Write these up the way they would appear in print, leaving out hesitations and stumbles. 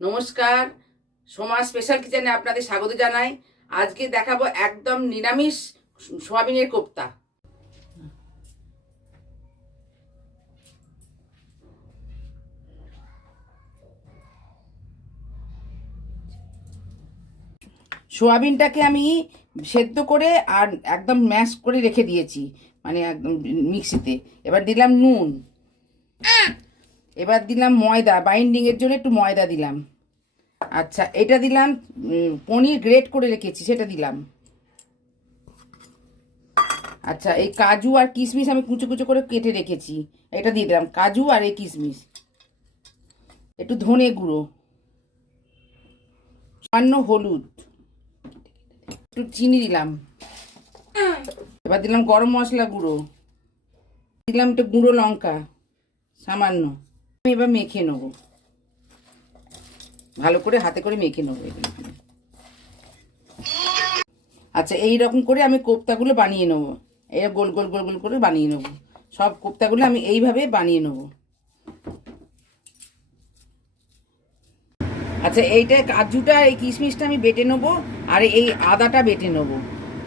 নমস্কার, সোমা স্পেশাল কিচেনে আপনাদের স্বাগত জানাই। আজকে দেখাবো একদম নিরামিষ সোয়াবিনের কোপ্তা। সোয়াবিনটাকে আমি সেদ্ধ করে আর একদম ম্যাশ করে রেখে দিয়েছি, মানে একদম মিক্সিতে। এবার দিলাম নুন, এবার দিলাম ময়দা, বাইন্ডিংয়ের জন্য একটু ময়দা দিলাম। আচ্ছা, এটা দিলাম পনির গ্রেট করে রেখেছি, সেটা দিলাম। আচ্ছা, এই কাজু আর কিশমিশ আমি কুচো কুচো করে কেটে রেখেছি, এটা দিয়ে দিলাম। কাজু আর এই কিশমিশ, একটু ধনে গুঁড়ো, সামান্য হলুদ, একটু চিনি দিলাম। এবার দিলাম গরম মশলা গুঁড়ো, দিলাম একটু গুঁড়ো লঙ্কা সামান্য। আমি এবার মেখে নেবো, ভালো করে হাতে করে মেখে নেবো এগুলো। আচ্ছা, এইরকম করে আমি কোপ্তাগুলো বানিয়ে নেবো। এই গোল গোল গোল গোল করে বানিয়ে নেবো। সব কোপ্তাগুলো আমি এইভাবে বানিয়ে নেবো। আচ্ছা, এইটা কাজুটা এই কিশমিশটা আমি বেটে নেবো, আর এই আদাটা বেটে নেবো।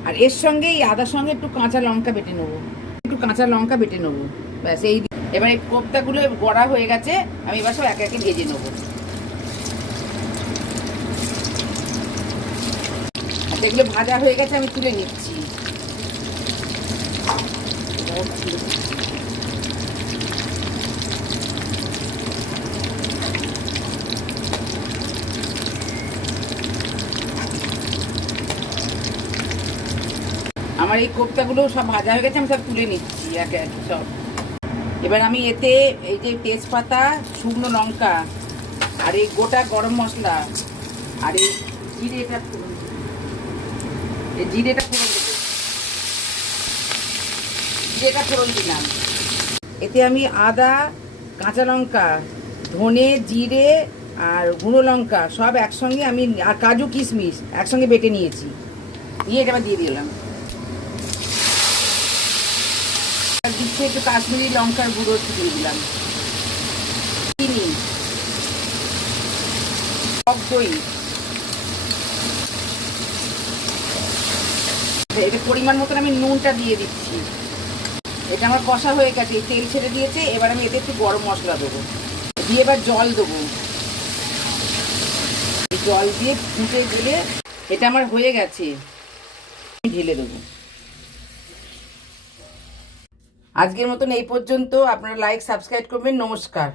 আর এর সঙ্গে এই আদার সঙ্গে একটু কাঁচা লঙ্কা বেটে নেবো, ব্যাস। এই এবার এই কোপ্তাগুলো গড়া হয়ে গেছে, আমি এবার সব একে একে ভেজে নেবো। আচ্ছা, এগুলো ভাজা হয়ে গেছে, আমি তুলে নিচ্ছি। আমার এই কোপ্তাগুলো সব ভাজা হয়ে গেছে, আমি সব তুলে নিচ্ছি একে একে সব। এবার আমি এতে এই যে তেজপাতা, শুকনো লঙ্কা, আর এই গোটা গরম মশলা, আর এই জিরেটা ফোড়ন দেবো। জিরেটা ফোড়ন দিলাম। এতে আমি আদা, কাঁচা লঙ্কা, ধনে, জিরে আর গুঁড়ো লঙ্কা সব একসঙ্গে আমি, আর কাজু কিশমিশ একসঙ্গে বেটে নিয়েছি, দিয়ে এটা দিয়ে দিলাম। দিচ্ছে একটু কাশ্মীরি লঙ্কার গুঁড়ো দিয়ে দিলাম, চিনি, টক দই। এটা পরিমাণ মতন আমি নুনটা দিয়ে দিচ্ছি। এটা আমার কষা হয়ে গেছে, তেল ছেড়ে দিয়েছে। এবার আমি এতে একটু গরম মশলা দেবো, দিয়ে এবার জল দেবো। জল দিয়ে ফুটে গেলে এটা আমার হয়ে গেছে, ঢেলে দেবো। আজকের মতন এই পর্যন্ত। আপনারা লাইক সাবস্ক্রাইব করবেন। নমস্কার।